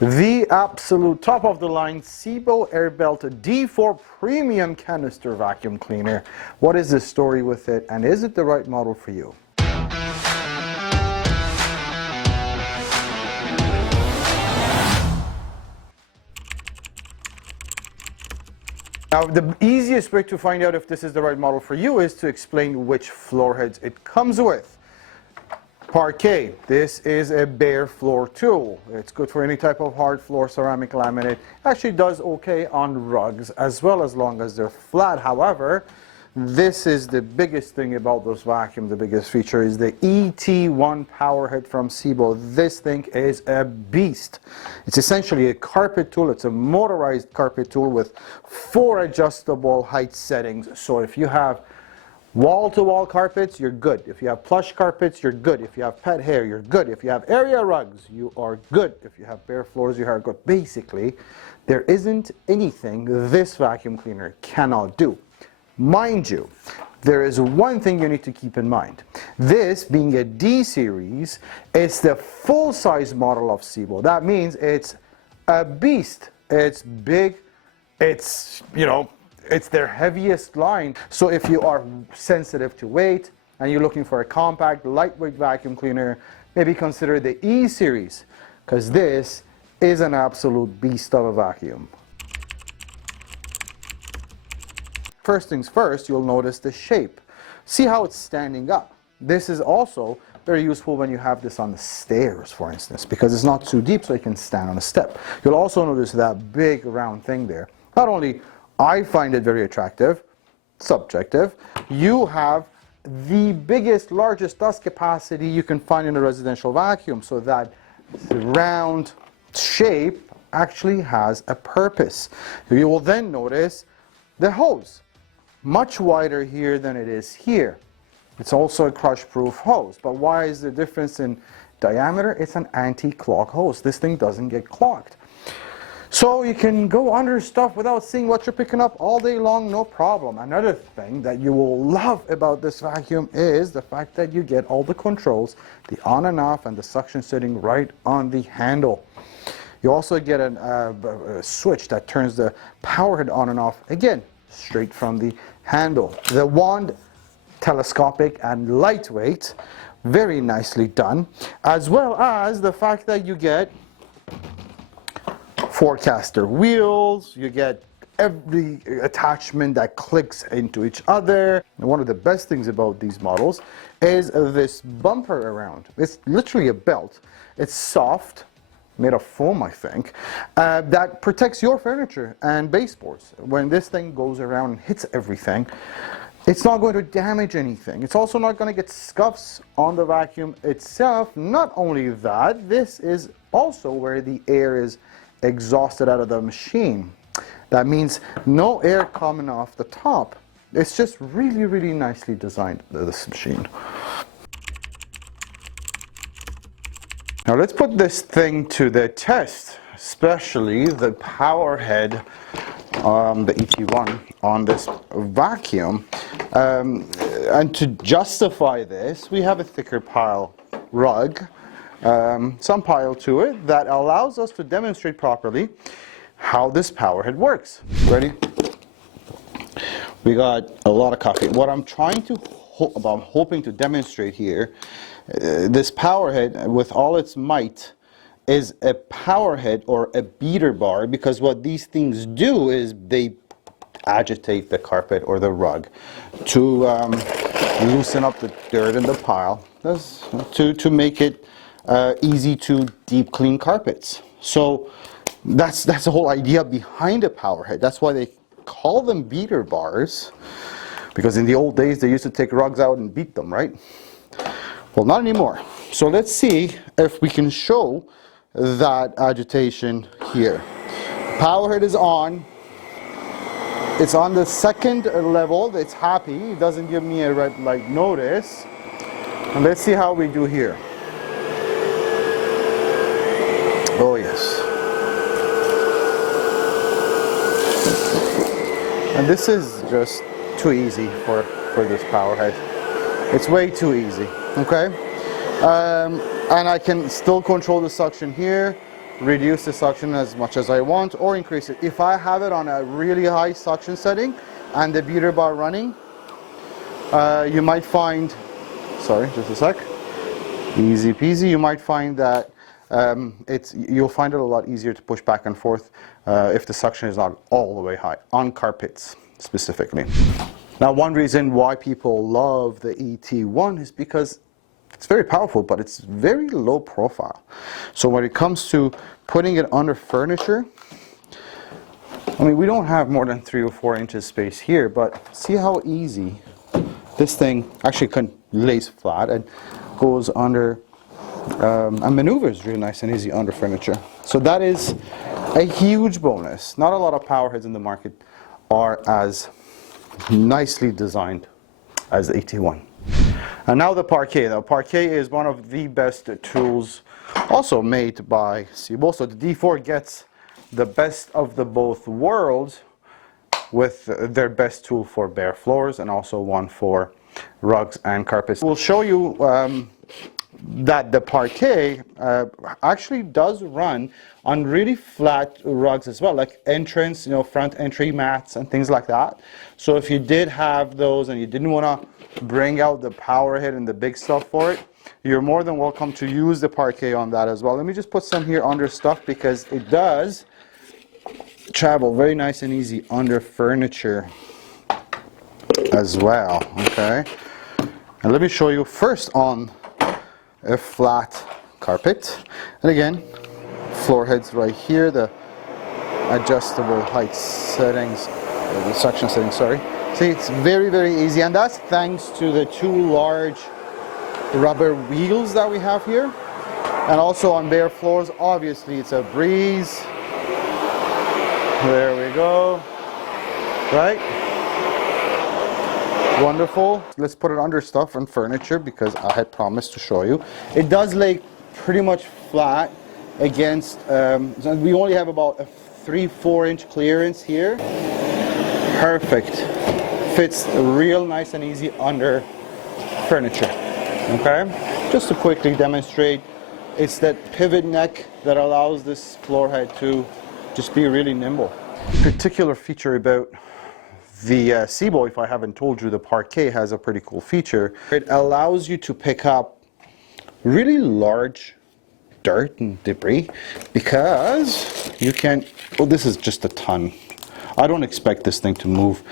The absolute top of the line Sebo Airbelt D4 Premium Canister Vacuum Cleaner. What is the story with it, and is it the right model for you? Now, the easiest way to find out if this is the right model for you is to explain which floor heads it comes with. Parquet, this is a bare floor tool. It's good for any type of hard floor, ceramic, laminate. Actually does okay on rugs as well, as long as they're flat. However, this is the biggest thing about this vacuum. The biggest feature is the ET1 Powerhead from Sebo. This thing is a beast. It's essentially a carpet tool. It's a motorized carpet tool with 4 adjustable height settings. So if you have wall-to-wall carpets, you're good. If you have plush carpets, you're good. If you have pet hair, you're good. If you have area rugs, you are good. If you have bare floors, you are good. Basically, there isn't anything this vacuum cleaner cannot do. Mind you, there is one thing you need to keep in mind. This, being a D series, it's the full-size model of Sebo. That means it's a beast. It's big. It's, it's their heaviest line. So if you are sensitive to weight and you're looking for a compact, lightweight vacuum cleaner, maybe consider the E series, because this is an absolute beast of a vacuum. First things first, you'll notice the shape. See how it's standing up. This is also very useful when you have this on the stairs, for instance, because it's not too deep, so you can stand on a step. You'll also notice that big round thing there. Not only I find it very attractive, subjective, you have the biggest, largest dust capacity you can find in a residential vacuum, so that round shape actually has a purpose. You will then notice the hose, much wider here than it is here. It's also a crush-proof hose, but why is the difference in diameter? It's an anti-clog hose. This thing doesn't get clogged. So you can go under stuff without seeing what you're picking up all day long, no problem. Another thing that you will love about this vacuum is the fact that you get all the controls, the on and off and the suction sitting right on the handle. You also get a switch that turns the power head on and off, again, straight from the handle. The wand, telescopic and lightweight, very nicely done, as well as the fact that you get 4 caster wheels, you get every attachment that clicks into each other. And one of the best things about these models is this bumper around. It's literally a belt. It's soft, made of foam, I think, that protects your furniture and baseboards. When this thing goes around and hits everything, it's not going to damage anything. It's also not going to get scuffs on the vacuum itself. Not only that, this is also where the air is exhausted out of the machine. That means no air coming off the top. It's just really, really nicely designed, this machine. Now let's put this thing to the test, especially the Powerhead, the ET1 on this vacuum. And to justify this, we have a thicker pile rug, some pile to it, that allows us to demonstrate properly how this Powerhead works. Ready? We got a lot of coffee. What I'm trying to, I'm hoping to demonstrate here, this Powerhead with all its might is a Powerhead or a beater bar, because what these things do is they agitate the carpet or the rug to loosen up the dirt in the pile, to make it easy to deep clean carpets. So that's the whole idea behind a Powerhead. That's why they call them beater bars, because in the old days they used to take rugs out and beat them, right? Well, not anymore. So let's see if we can show that agitation here. Powerhead is on. It's on the second level. It's happy. It doesn't give me a red light notice. And let's see how we do here. Oh yes. And this is just too easy for this Powerhead. It's way too easy, okay? And I can still control the suction here. reduce the suction as much as I want or increase it. If I have it on a really high suction setting and the beater bar running, you might find, sorry, just a sec, easy peasy, you might find that you'll find it a lot easier to push back and forth if the suction is not all the way high, on carpets specifically. Now, one reason why people love the ET1 is because it's very powerful, but it's very low profile. So when it comes to putting it under furniture, I mean, we don't have more than 3 or 4 inches space here, but see how easy this thing actually lays flat and goes under and maneuvers really nice and easy under furniture. So that is a huge bonus. Not a lot of power heads in the market are as nicely designed as the ET1. And now the Parquet. Now, Parquet is one of the best tools also made by Sebo. So the D4 gets the best of the both worlds with their best tool for bare floors and also one for rugs and carpets. We'll show you that the Parquet actually does run on really flat rugs as well, like entrance, front entry mats and things like that. So if you did have those and you didn't want to bring out the Powerhead and the big stuff for it, you're more than welcome to use the Parquet on that as well. Let me just put some here under stuff because it does travel very nice and easy under furniture as well, okay? And let me show you first on a flat carpet. And again, floor heads right here, the adjustable height settings, the suction settings, sorry. See, it's very, very easy, and that's thanks to the 2 large rubber wheels that we have here. And also on bare floors, obviously it's a breeze. There we go, right? Wonderful. Let's put it under stuff and furniture because I had promised to show you. It does lay pretty much flat against, we only have about a 3-4 inch clearance here. Perfect. Fits real nice and easy under furniture. Okay? Just to quickly demonstrate, it's that pivot neck that allows this floor head to just be really nimble. Particular feature about the Sebo, if I haven't told you, the Parquet has a pretty cool feature. It allows you to pick up really large dirt and debris because you can, oh, this is just a ton. I don't expect this thing to move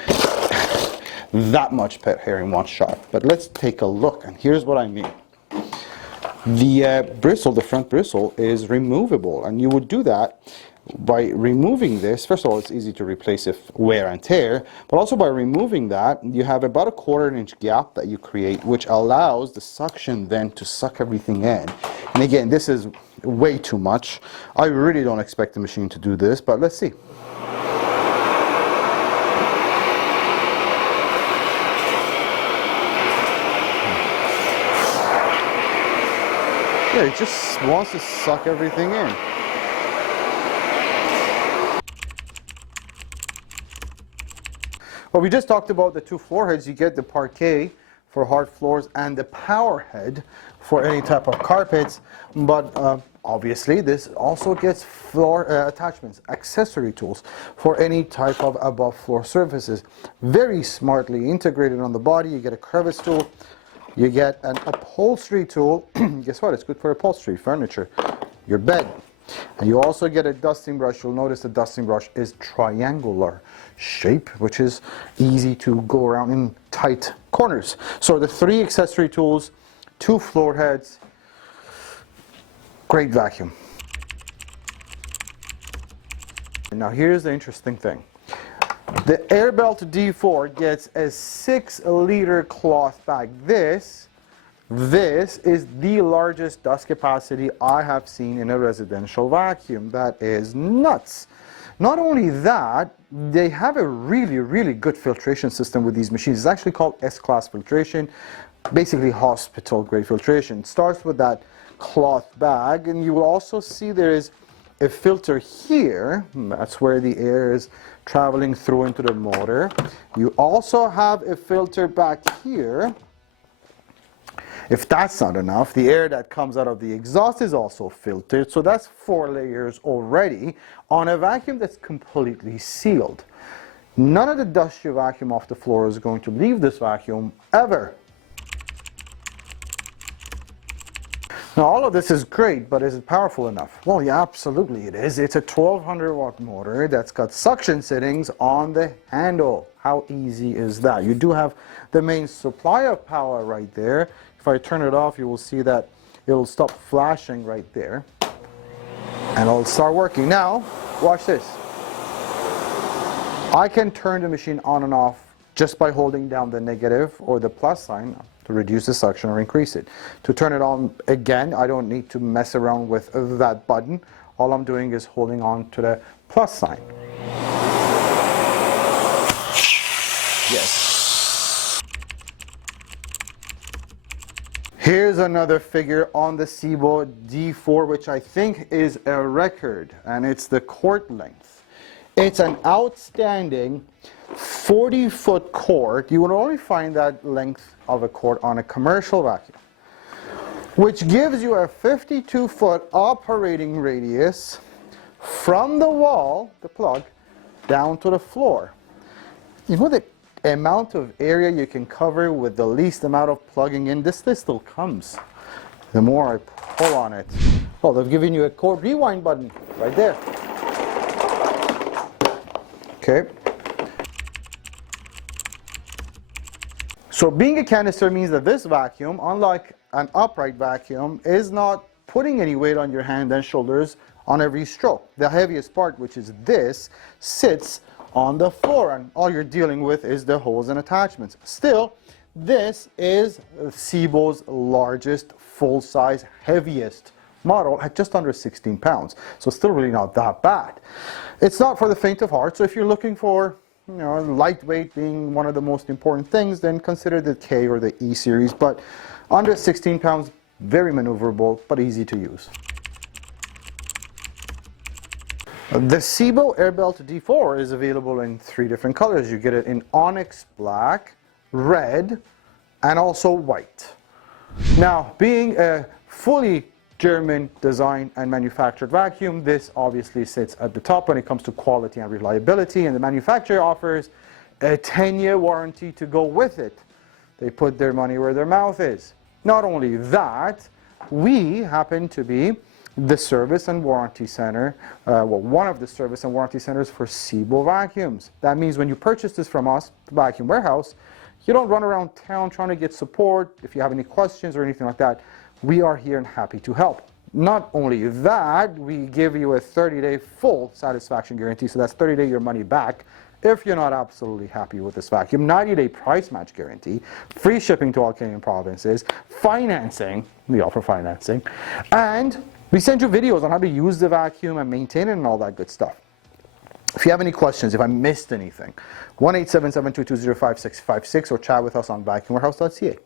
that much pet hair in one shot, but let's take a look, and here's what I mean. The bristle, the front bristle, is removable, and you would do that by removing this. First of all, it's easy to replace if wear and tear, but also by removing that, you have about a 1/4 inch gap that you create, which allows the suction then to suck everything in. And again, this is way too much. I really don't expect the machine to do this, but let's see. Yeah, it just wants to suck everything in. Well, we just talked about the 2 floor heads. You get the Parquet for hard floors and the Powerhead for any type of carpets, but obviously this also gets floor attachments, accessory tools for any type of above floor surfaces. Very smartly integrated on the body. You get a crevice tool, you get an upholstery tool. Guess what? It's good for upholstery, furniture, your bed. And you also get a dusting brush. You'll notice the dusting brush is triangular shape, which is easy to go around in tight corners. So the 3 accessory tools, 2 floor heads, great vacuum. Now here's the interesting thing. The Airbelt D4 gets a 6-liter cloth bag. This is the largest dust capacity I have seen in a residential vacuum. That is nuts. Not only that, they have a really, really good filtration system with these machines. It's actually called S-class filtration, basically hospital-grade filtration. It starts with that cloth bag, and you will also see there is a filter here. That's where the air is traveling through into the motor. You also have a filter back here, If that's not enough, the air that comes out of the exhaust is also filtered, so that's 4 layers already on a vacuum that's completely sealed. None of the dust you vacuum off the floor is going to leave this vacuum ever. Now all of this is great, but is it powerful enough? Well, yeah, absolutely it is. It's a 1200 watt motor that's got suction settings on the handle. How easy is that? You do have the main supply of power right there. If I turn it off, you will see that it'll stop flashing right there. And it'll start working. Now, watch this. I can turn the machine on and off just by holding down the negative or the plus sign to reduce the suction or increase it. To turn it on again, I don't need to mess around with that button. All I'm doing is holding on to the plus sign. Yes. Here's another figure on the Sebo D4, which I think is a record, and it's the cord length. It's an outstanding 40-foot cord. You would only find that length of a cord on a commercial vacuum, which gives you a 52-foot operating radius from the wall, the plug, down to the floor. You know the amount of area you can cover with the least amount of plugging in? This still comes. The more I pull on it. Well, they've given you a cord rewind button right there. Okay. So being a canister means that this vacuum, unlike an upright vacuum, is not putting any weight on your hand and shoulders on every stroke. The heaviest part, which is this, sits on the floor, and all you're dealing with is the hose and attachments. Still, this is Sebo's largest, full-size, heaviest model at just under 16 pounds. So still really not that bad. It's not for the faint of heart, so if you're looking for lightweight being one of the most important things, then consider the K or the E series, but under 16 pounds, very maneuverable, but easy to use. The Sebo Airbelt D4 is available in 3 different colors. You get it in onyx black, red, and also white. Now, being a fully German design and manufactured vacuum, this obviously sits at the top when it comes to quality and reliability, and the manufacturer offers a 10-year warranty to go with it. They put their money where their mouth is. Not only that, we happen to be the service and warranty center, one of the service and warranty centers for Sebo vacuums. That means when you purchase this from us, the vacuum warehouse, you don't run around town trying to get support. If you have any questions or anything like that, we are here and happy to help. Not only that, we give you a 30-day full satisfaction guarantee, so that's 30-day your money back if you're not absolutely happy with this vacuum. 90-day price match guarantee, free shipping to all Canadian provinces, financing, we offer financing, and we send you videos on how to use the vacuum and maintain it and all that good stuff. If you have any questions, if I missed anything, 1-877-220-5656 or chat with us on vacuumwarehouse.ca.